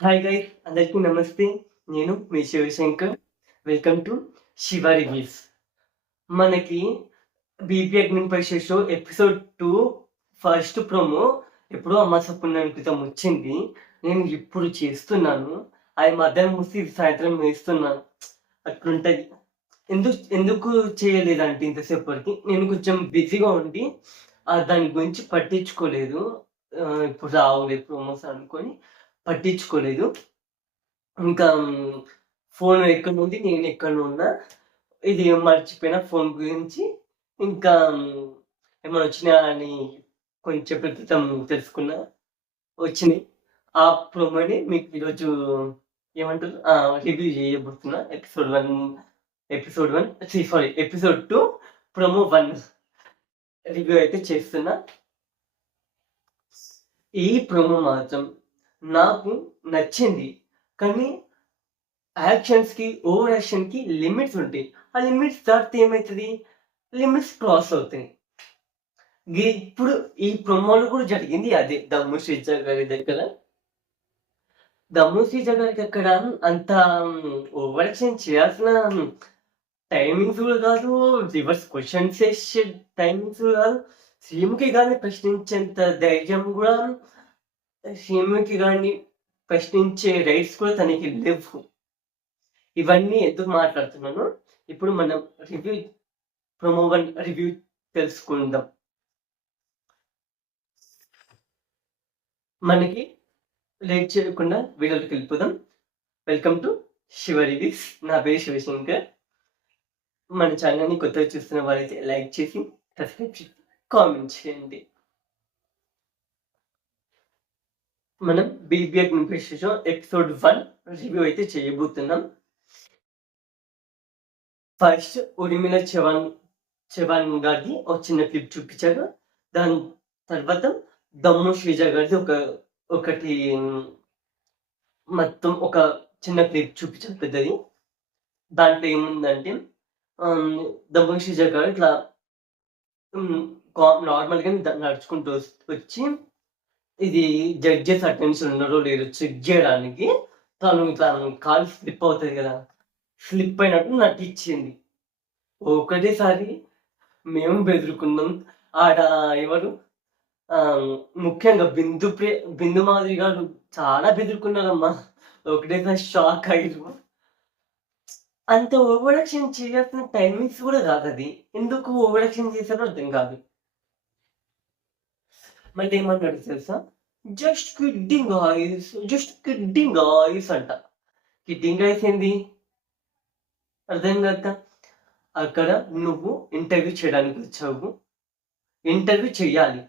Hi guys, అందరికీ నమస్తే. నేను మీ Shivshankar. Welcome to Shiva reviews. మనకి 'BB Agnipariksha show' episode 2 first promo ఎప్పుడో అమావాస్య క్రితం వచ్చింది. నేను ఇప్పుడు చేస్తున్నాను. అది మధ్యాహ్నం మూసి సాయంత్రం వేస్తున్నాను. అట్లుంటది. ఎందుకు చేయలేదంటే ఇంతసేపు వరకు నేను కొంచెం బిజీగా ఉండి దాని గురించి పట్టించుకోలేదు. ఇప్పుడు రావులే ప్రోమోస్ అనుకొని పట్టించుకోలేదు. ఇంకా ఫోన్ ఎక్కడుంది, నేను ఎక్కడున్నా, ఇది మర్చిపోయిన ఫోన్ గురించి. ఇంకా ఏమైనా వచ్చినాయా అని కొంచెం క్రితం తెలుసుకున్నా. వచ్చినాయి. ఆ ప్రోమోని మీకు ఈరోజు ఏమంటారు రివ్యూ చేయబోతున్నా. ఎపిసోడ్ 2 ప్రోమో 1 రివ్యూ అయితే చేస్తున్నా. ఈ ప్రోమో మాత్రం నాకు నచ్చింది. కానీ ఓవర్ యాక్షన్‌కి లిమిట్స్ ఉంటాయి. ఆ లిమిట్స్ దాటితే ఏమైతది? లిమిట్స్ క్రాస్ అవుతాయి. ఇప్పుడు ఈ ప్రోమోలో కూడా జరిగింది అదే. దమ్ము శ్రీజ గారి దగ్గర. దమ్ము శ్రీజ గారికి అక్కడ అంత ఓవర్ యాక్షన్ చేయాల్సిన టైమింగ్స్ కూడా కాదు. రివర్స్ క్వెషన్స్ వేసే టైమింగ్స్ కూడా కాదు. శ్రీముఖి గారిని ప్రశ్నించేంత ధైర్యం కూడా, శ్రీముఖి గారిని ప్రశ్నించే రైట్స్ కూడా తనకి లేవు. ఇవన్నీ ఎందుకు మాట్లాడుతున్నాను, ఇప్పుడు మనం ప్రోమో 1 రివ్యూ తెలుసుకుందాం. మనకి లేట్ చేయకుండా వీడియోకి వెళ్ళిపోదాం. Welcome to Shiva reviews. నా పేరు శివశంకర్. మన ఛానల్ని కొత్తగా చూస్తున్న వారైతే లైక్ చేసి, సబ్స్క్రైబ్ చేసి, కామెంట్ చేయండి. మనం బీబీ అగ్నిపరీక్ష షో ఎపిసోడ్ 1 రివ్యూ అయితే చేయబోతున్నాం. ఫస్ట్ ఉర్మిళ చవాన్ గారిది ఒక చిన్న క్లిప్ చూపించారు. దాని తర్వాత దమ్ము శ్రీజ గారిది ఒకటి మొత్తం ఒక చిన్న క్లిప్ చూపించారు పెద్దది. దాంట్లో ఏముందంటే దమ్ము శ్రీజ గారు ఇట్లా నార్మల్గా నడుచుకుంటూ వచ్చి ఇది జడ్జెస్ అటెన్షన్ ఉన్నారో లేదో చెక్ చేయడానికి తను ఇట్లా కాలు స్లిప్ అవుతుంది కదా, స్లిప్ అయినట్టు నటించింది. ఒకటేసారి మేము బెదురుకున్నాం. ఆడ ఎవరు ముఖ్యంగా బిందు మాదిరి గారు చాలా బెదురుకున్నారమ్మా. ఒకటేసారి షాక్ అయ్యారు. అంత ఓవర్ యాక్షన్ చేయాల్సిన టైమింగ్స్ కూడా కాదు అది. ఎందుకు ఓవర్ యాక్షన్ చేశారో అర్థం కాదు. మళ్ళీ ఏమన్నాడు తెలుసా? జస్ట్ కిడ్డింగ్ ఆయిస్ అంట. కిడ్డింగ్ ఆయిస్ ఏంది అర్థం కాక, అక్కడ నువ్వు ఇంటర్వ్యూ చేయడానికి వచ్చావు. ఇంటర్వ్యూ చేయాలి,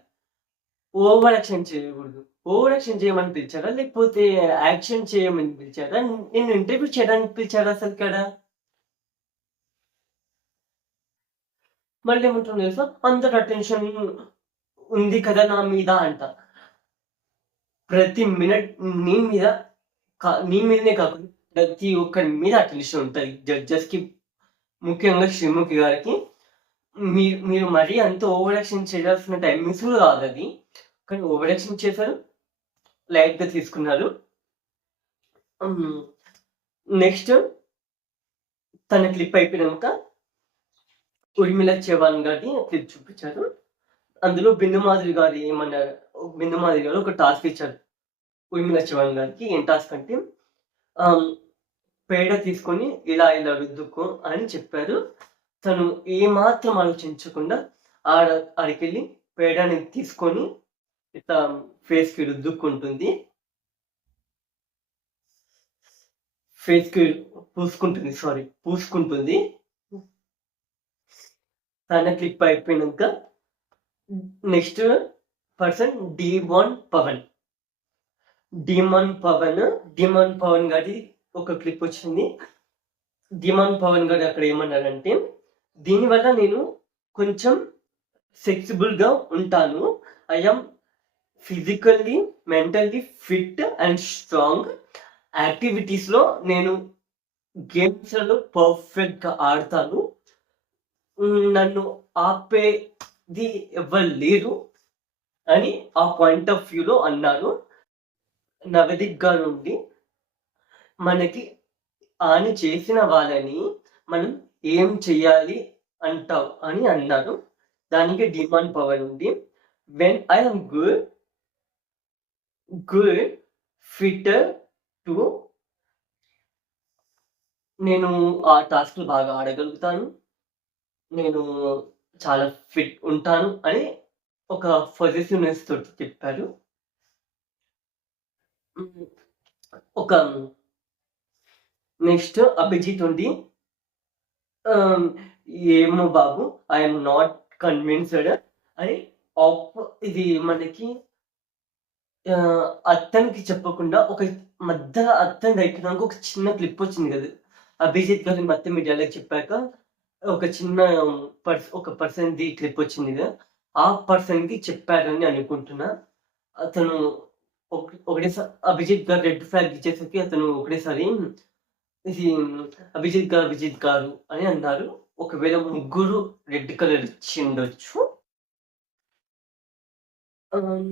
ఓవర్ యాక్షన్ చేయకూడదు. ఓవర్ యాక్షన్ చేయమని పిలిచారా లేకపోతే యాక్షన్ చేయమని పిలిచారా? నిన్ను ఇంటర్వ్యూ చేయడానికి పిలిచారా అసలు ఇక్కడ? మళ్ళీ ఏమంటున్నా తెలుసా? అందరు అటెన్షన్ ఉంది కదా నా మీద అంట. ప్రతి మినిట్ నీ మీదనే కాకుండా ప్రతి ఒక్కరి మీద అటెన్షన్ ఉంటుంది జడ్జెస్కి, ముఖ్యంగా శ్రీముఖి గారికి. మీరు మరీ అంత ఓవర్ యాక్షన్ చేయాల్సిన టైమింగ్స్ కూడా కాదు అది. కానీ ఓవర్ యాక్షన్ చేశారు, లైట్గా తీసుకున్నారు. నెక్స్ట్ తన క్లిప్ అయిపోయినాక ఉర్మిళ చవాన్ గారిని క్లిప్ చూపించారు. అందులో బిందు మాదిరి గారు ఒక టాస్క్ ఇచ్చారు ఉర్మిళ చవాన్ గారికి. ఏం టాస్క్ అంటే పేడ తీసుకొని ఇలా రుద్దుకో అని చెప్పారు. తను ఏమాత్రం ఆలోచించకుండా ఆడికెళ్ళి పేడని తీసుకొని ఇట్లా ఫేస్కి రుద్దుకుంటుంది, ఫేస్కి పూసుకుంటుంది. తన క్లిప్ అయిపోయినాక నెక్స్ట్ పర్సన్ డిమాన్ పవన్ గారి ఒక క్లిప్ వచ్చింది. డిమాన్ పవన్ గారు అక్కడ ఏమన్నారంటే, దీనివల్ల నేను కొంచెం ఫ్లెక్సిబుల్గా ఉంటాను. I'm physically mentally fit and strong. యాక్టివిటీస్లో నేను గేమ్స్లలో పర్ఫెక్ట్గా ఆడతాను. నన్ను ఆపేది ఎవరు లేరు అని ఆ పాయింట్ ఆఫ్ వ్యూలో అన్నారు. నవదీప్ గారు నుండి మనకి హాని చేసిన వాళ్ళని మనం ఏం చెయ్యాలి అంటావు అని అన్నారు. దానికి డిమాండ్ పవర్ ఉంది. When I am good fitter to నేను ఆ టాస్క్‌లు బాగా ఆడగలుగుతాను. నేను చాలా ఫిట్ ఉంటాను అని ఒక పొజిటివ్‌నెస్ తోటి చెప్పారు. హ్మ్. ఒక నెక్స్ట్ అభిజిత్ ఉండి ఆహ్, ఏమో బాబు ఐ యామ్ నాట్ కన్విన్స్‌డ్ అని ఇది మనకి అతనికి చెప్పకుండా ఒక మధ్యలో అతను అయిపోయినాక ఒక చిన్న క్లిప్ వచ్చింది కదా! అభిజిత్ గారు మొత్తం మీడియాలోకి చెప్పాక ఒక చిన్న ఒక పర్సన్‌ది క్లిప్ వచ్చింది కదా! ఆ పర్సన్‌కి చెప్పారని అనుకుంటున్నా. అతను ఒకటేసారి అభిజిత్ గారు రెడ్ ఫ్లాగ్ ఇచ్చేసరికి అతను ఒకటేసారి ఇది అభిజిత్ గారు అని అన్నారు. ఒకవేళ ముగ్గురు రెడ్ కలర్ ఇచ్చిండొచ్చు. ఆహ్,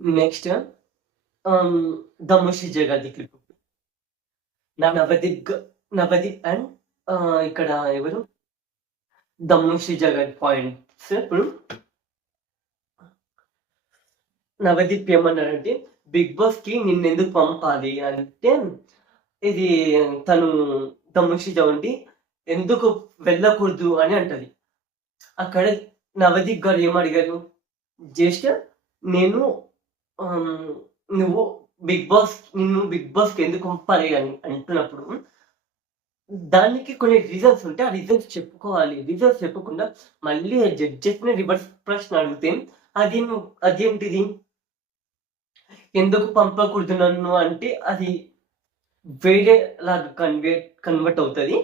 నెక్స్ట్ ఆహ్, 'దమ్ముషి జగది' క్లిప్. నవదీప్ నవదీప్ అండ్ ఇక్కడ ఎవరు 'దమ్ముషి జగద్' పాయింట్స్ ఇప్పుడు నవదీప్ ఏమన్నాడంటే, 'బిగ్ బాస్‌కి నిన్నెందుకు పంపాలి' అంటే ఇది తను 'దమ్ముషి జగన్‌ది' ఎందుకు వెళ్ళకూడదు అని అంటది. అక్కడ నవదీప్ గారు ఏమడిగారు? జస్ట్ నేను నువ్వు నిన్ను బిగ్ బాస్‌కి ఎందుకు పంపాలి అని అంటున్నప్పుడు, దానికి కొన్ని రీజన్స్ ఉంటే ఆ రీజన్స్ చెప్పుకోవాలి. రీజన్స్ చెప్పకుండా మళ్ళీ జడ్జెస్‌ని రివర్స్ ప్రశ్న అడిగితే అదేంటిది? ఎందుకు పంపకూడదు నన్ను అంటే అది వేరేలాగా కన్వర్ట్ అవుతది.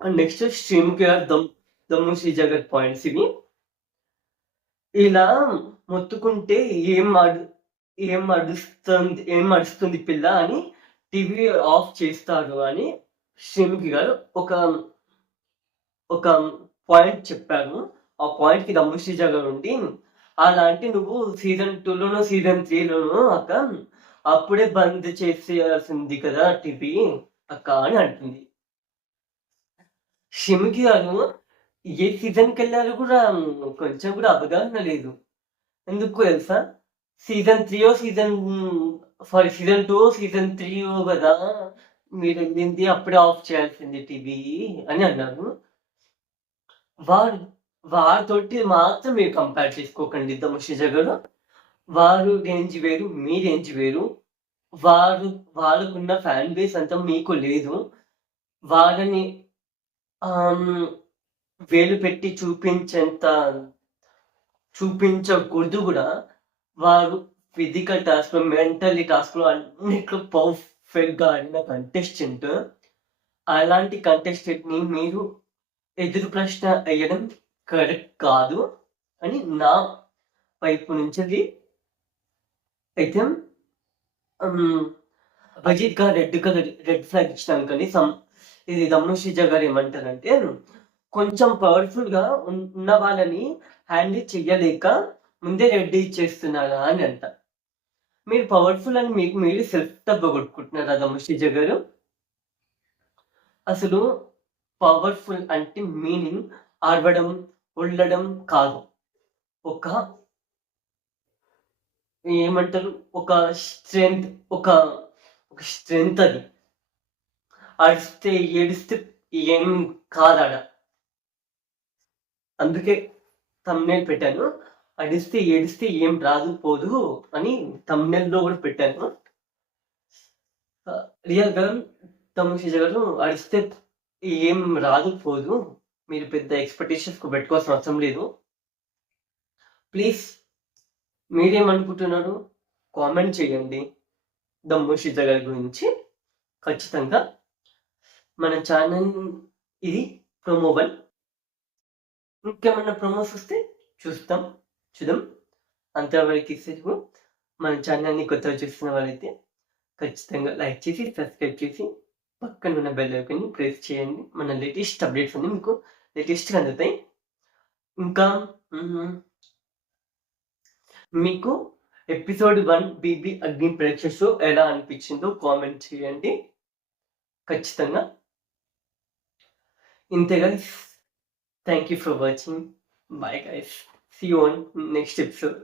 నెక్స్ట్ శ్రీముఖి గారు దమ్ము శ్రీ జగత్ పాయింట్స్ ఇవి. ఇలా మొత్తుకుంటే ఏం అడుస్తుంది పిల్ల అని టీవీ ఆఫ్ చేస్తారు అని శ్రీముఖి గారు ఒక పాయింట్ చెప్పారు. ఆ పాయింట్‌కి దమ్ము శ్రీజ గారు ఉండి, అలాంటి నువ్వు సీజన్ 2లోనో, సీజన్ 3లోనో అక్క అప్పుడే బంద్ చేసేయాల్సింది కదా టీవీ అక్క అని అంటుంది. షిమ్‌కి గారు ఏ సీజన్‌కెళ్లారో కూడా కొంచెం కూడా అవగాహన లేదు. ఎందుకో తెలుసా? సీజన్ 3 సీజన్ 2 సీజన్ 3 కదా! మీరెళ్ళింది అప్పుడే ఆఫ్ చేయాల్సింది టీవీ అని అన్నారు. వారు వారితోటి మాత్రం మీరు కంపేర్ చేసుకోకండి తమషిజ గారు. వారు రేంజ్ వేరు, మీ రేంజ్ వేరు. వాళ్ళకున్న ఫ్యాన్ బేస్ అంతా మీకు లేదు. వాళ్ళని వేలు పెట్టి చూపించకూడదు గూడా. వారు ఫిజికల్ టాస్క్‌లో, మెంటల్లీ టాస్క్‌లో అన్నిట్లో పర్ఫెక్ట్‌గా ఆడిన కంటెస్టెంట్. అలాంటి కంటెస్టెంట్‌ని మీరు ఎదురు ప్రశ్న ఎయ్యడం కరెక్ట్ కాదు అని నా వైపు నుంచెల్లి అయితే అజిత్ గారు రెడ్ ఫ్లాగ్ ఇచ్చినాకని ఇది దమ్ముషిజ గారు ఏమంటారంటే, కొంచెం పవర్‌ఫుల్‌గా ఉన్న వాళ్ళని హ్యాండిల్ చెయ్యలేక ముందే రెడ్ ఇచ్చేస్తున్నారా అని అంట. మీరు పవర్‌ఫుల్ అని మీకు మీరు సెల్ఫ్ దెబ్బ కొట్టుకుంటున్నారా దమ్ముషిజ గారు? అసలు పవర్‌ఫుల్ అంటే మీనింగ్ అరవడం, ఒళ్ళడం కాదు. ఒక ఏమంటారు? ఒక స్ట్రెంగ్త్ ఒక స్ట్రెంగ్త్ అది. అరిస్తే, ఏడిస్తే ఏం కాదాడ. అందుకే థంబ్‌నెయిల్ పెట్టాను. అడిస్తే, ఏడిస్తే ఏం రాదు పోదు అని థంబ్‌నెయిల్‌లో కూడా పెట్టాను. రియల్‌గా తమోషిజ గారు అరిస్తే ఏం రాదు పోదు. మీరు పెద్ద ఎక్స్‌పెక్టేషన్స్ పెట్టుకోవాల్సిన అవసరం లేదు. ప్లీజ్ మీరేమనుకుంటున్నారు? కామెంట్ చేయండి. దమ్ముషిజ గారి గురించి. ఖచ్చితంగా మన ఛానల్ ఇది ప్రోమో 1. ఇంకేమన్నా ప్రమోస్ వస్తే చూద్దాం. అంతవరకు సెలవు. మన ఛానల్‌ని కొత్తగా చూస్తున్న వాళ్ళైతే ఖచ్చితంగా లైక్ చేసి, సబ్స్క్రైబ్ చేసి, పక్కన ఉన్న బెల్ ఐకాన్‌ని ప్రెస్ చేయండి. మన లేటెస్ట్ అప్డేట్స్ అన్నీ మీకు లేటెస్ట్‌గా అందుతాయి. ఇంకా మీకు ఎపిసోడ్ 1 బీబీ అగ్ని పరీక్ష షో ఎలా అనిపించిందో కామెంట్ చేయండి ఖచ్చితంగా. ఇంతే guys, thank you for watching. Bye guys, see you on next episode.